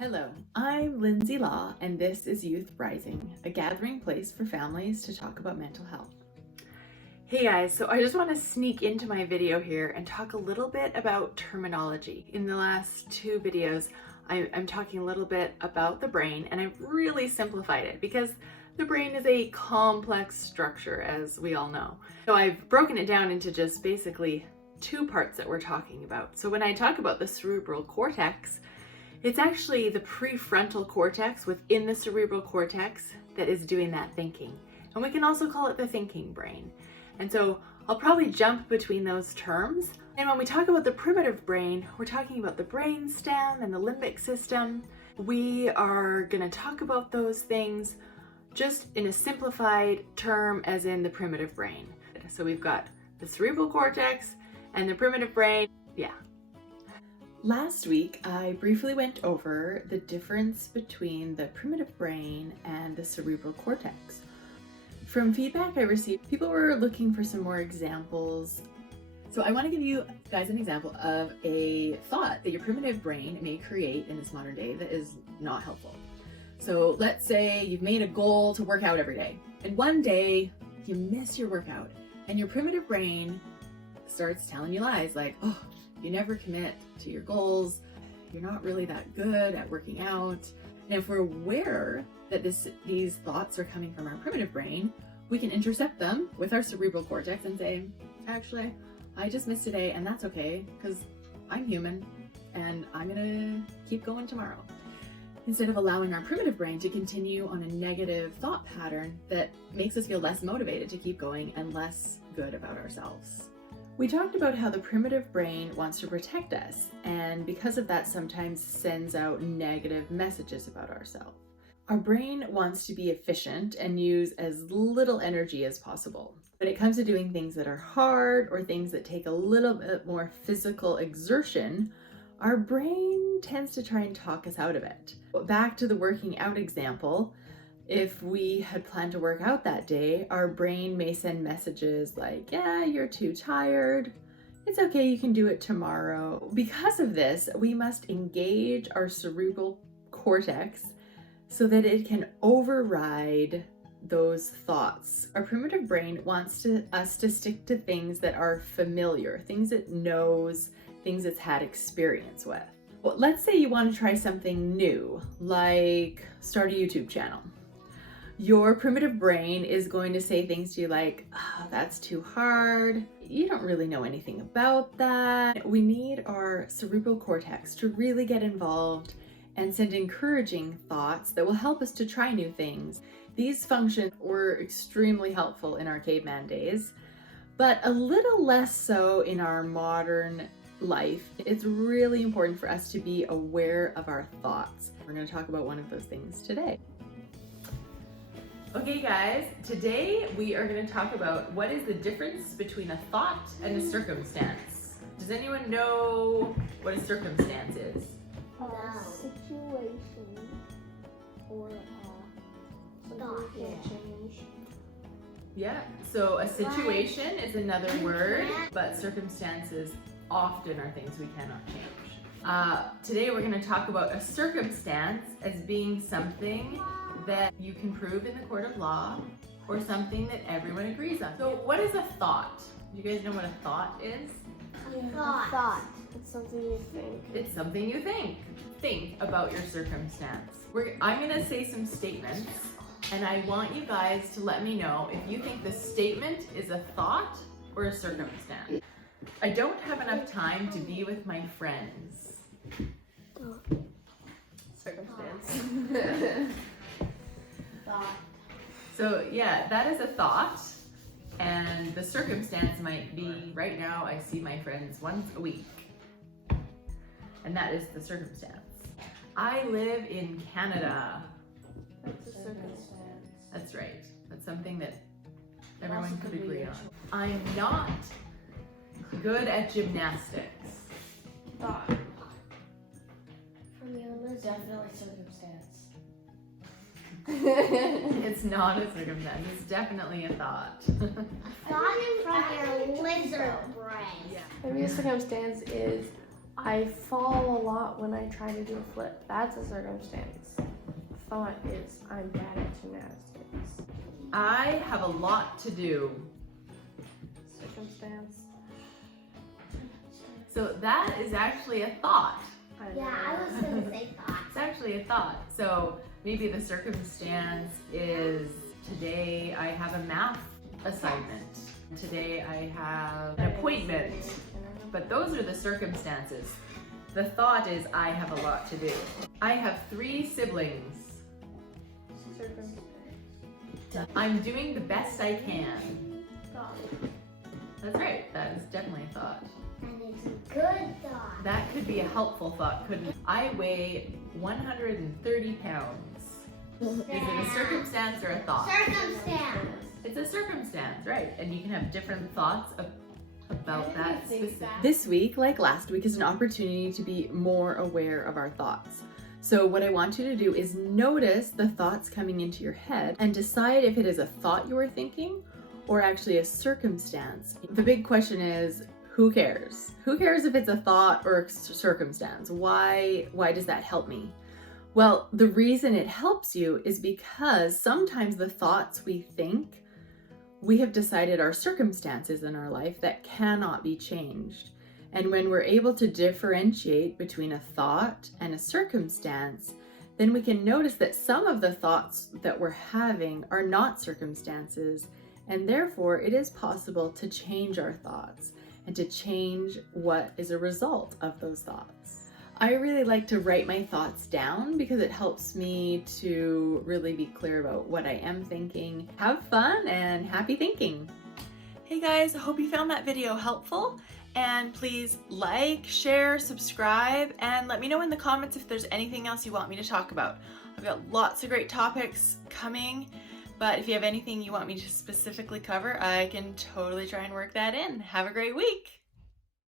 Hello, I'm Lindsay Law, and this is Youth Rising, a gathering place for families to talk about mental health. Hey guys, so I just want to sneak into my video here and talk a little bit about terminology. In the last two videos, I'm talking a little bit about the brain, and I've really simplified it because the brain is a complex structure, as we all know. So I've broken it down into just basically two parts that we're talking about. So when I talk about the cerebral cortex, it's actually the prefrontal cortex within the cerebral cortex that is doing that thinking. And we can also call it the thinking brain. And so I'll probably jump between those terms. And when we talk about the primitive brain, we're talking about the brain stem and the limbic system. We are going to talk about those things just in a simplified term, as in the primitive brain. So we've got the cerebral cortex and the primitive brain. Yeah. Last week, I briefly went over the difference between the primitive brain and the cerebral cortex. From feedback I received, people were looking for some more examples. So I want to give you guys an example of a thought that your primitive brain may create in this modern day that is not helpful. So let's say you've made a goal to work out every day, and one day you miss your workout, and your primitive brain starts telling you lies like, oh, you never commit to your goals, you're not really that good at working out. And if we're aware that these thoughts are coming from our primitive brain, we can intercept them with our cerebral cortex and say, actually, I just missed today, and that's okay, because I'm human, and I'm gonna keep going tomorrow. Instead of allowing our primitive brain to continue on a negative thought pattern that makes us feel less motivated to keep going and less good about ourselves. We talked about how the primitive brain wants to protect us, and because of that sometimes sends out negative messages about ourselves. Our brain wants to be efficient and use as little energy as possible. When it comes to doing things that are hard or things that take a little bit more physical exertion, our brain tends to try and talk us out of it. Back to the working out example, if we had planned to work out that day, our brain may send messages like, yeah, you're too tired. It's okay, you can do it tomorrow. Because of this, we must engage our cerebral cortex so that it can override those thoughts. Our primitive brain wants us to stick to things that are familiar, things it knows, things it's had experience with. Well, let's say you want to try something new, like start a YouTube channel. Your primitive brain is going to say things to you like, oh, that's too hard. You don't really know anything about that. We need our cerebral cortex to really get involved and send encouraging thoughts that will help us to try new things. These functions were extremely helpful in our caveman days, but a little less so in our modern life. It's really important for us to be aware of our thoughts. We're going to talk about one of those things today. Okay guys, today we are going to talk about what is the difference between a thought and a circumstance. Does anyone know what a circumstance is? A situation or a thought change. Yeah, so a situation is another word, but circumstances often are things we cannot change. Today we're going to talk about a circumstance as being something that you can prove in the court of law or something that everyone agrees on. So what is a thought? Do you guys know what a thought is? Thought. It's something you think. It's something you think. Think about your circumstance. I'm going to say some statements, and I want you guys to let me know if you think the statement is a thought or a circumstance. I don't have enough time to be with my friends. Circumstance. Thought. So yeah, that is a thought, and the circumstance might be, right now I see my friends once a week, and that is the circumstance. I live in Canada. That's a circumstance. That's right. That's something that everyone could agree on. I'm not good at gymnastics. Thought. From your list. Definitely circumstance. It's not a circumstance. It's definitely a thought. Thought from your lizard brain. Yeah. Maybe a circumstance is I fall a lot when I try to do a flip. That's a circumstance. Thought is I'm bad at gymnastics. I have a lot to do. Circumstance. So that is actually a thought. I I was gonna say thought. It's actually a thought. So maybe the circumstance is today I have a math assignment. Today I have an appointment. But those are the circumstances. The thought is I have a lot to do. I have 3 siblings. Circumstance. I'm doing the best I can. Thought. That's right. That is definitely a thought. And it's a good thought. That could be a helpful thought, couldn't it? I weigh 130 pounds. Is it a circumstance or a thought? Circumstance. It's a circumstance, right? And you can have different thoughts about that specific. that? This week, like last week, is an opportunity to be more aware of our thoughts. So what I want you to do is notice the thoughts coming into your head and decide if it is a thought you are thinking or actually a circumstance. The big question is, who cares? Who cares if it's a thought or a circumstance? Why does that help me? Well, the reason it helps you is because sometimes the thoughts we think, we have decided are circumstances in our life that cannot be changed. And when we're able to differentiate between a thought and a circumstance, then we can notice that some of the thoughts that we're having are not circumstances, and therefore it is possible to change our thoughts and to change what is a result of those thoughts. I really like to write my thoughts down because it helps me to really be clear about what I am thinking. Have fun and happy thinking. Hey guys, I hope you found that video helpful. And please like, share, subscribe, and let me know in the comments if there's anything else you want me to talk about. I've got lots of great topics coming, but if you have anything you want me to specifically cover, I can totally try and work that in. Have a great week.